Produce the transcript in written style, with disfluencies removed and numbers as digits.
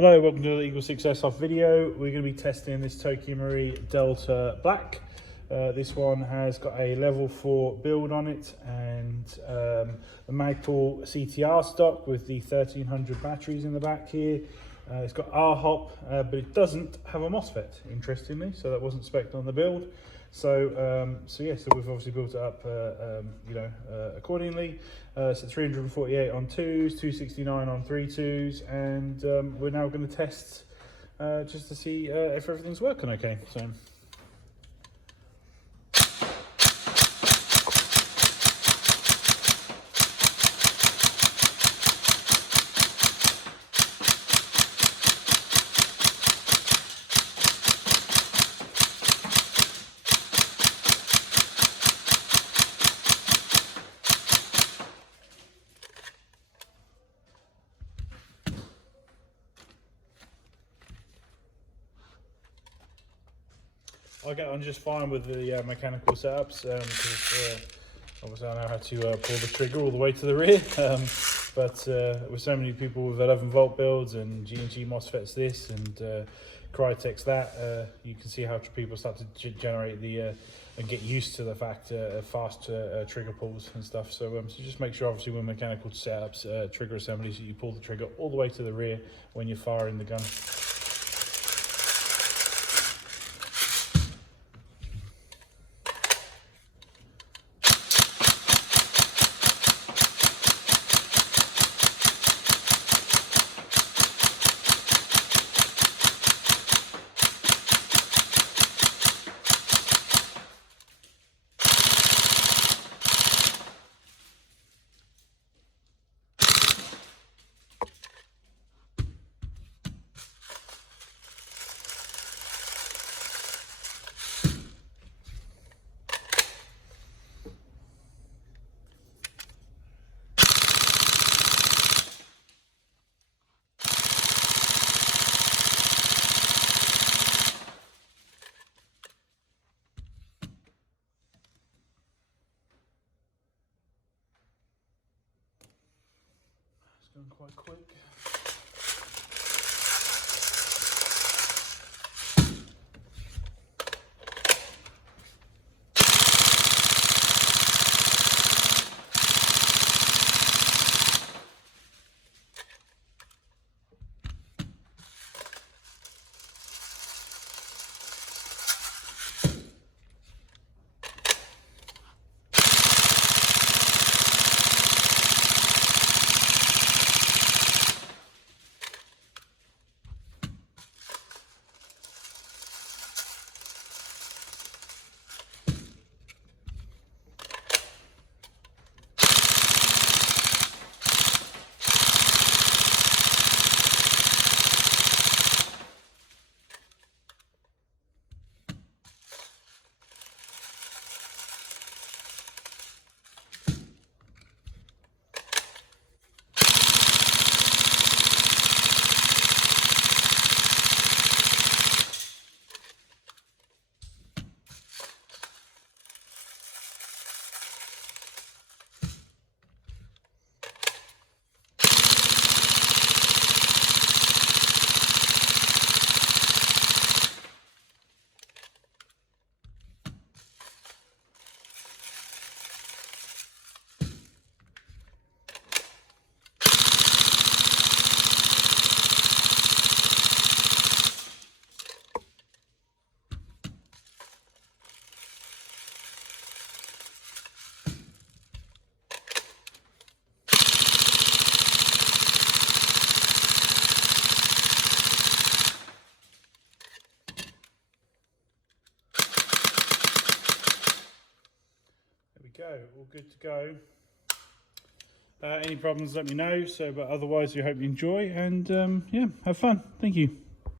Hello, welcome to the EagleSix Airsoft video. We're going to be testing this Tokyo Marine Delta Black. This one has got a level 4 build on it and the Magpul CTR stock with the 1300 batteries in the back here. It's got RHOP, but it doesn't have a MOSFET, interestingly, so that wasn't spec'd on the build. So we've obviously built it up, accordingly. So 348 on 2s, 269 on 3.2s, and we're now going to test just to see if everything's working okay. So. I get on just fine with the mechanical setups because obviously I know how to pull the trigger all the way to the rear. But with so many people with 11 volt builds and G&G MOSFETs this and Crytek's that, you can see how people start to generate the and get used to the fact of fast trigger pulls and stuff. So just make sure, obviously, with mechanical setups, trigger assemblies, you pull the trigger all the way to the rear when you're firing the gun. Going quite quick. Go, all good to go. Any problems, let me know. But otherwise, we hope you enjoy and yeah, have fun. Thank you.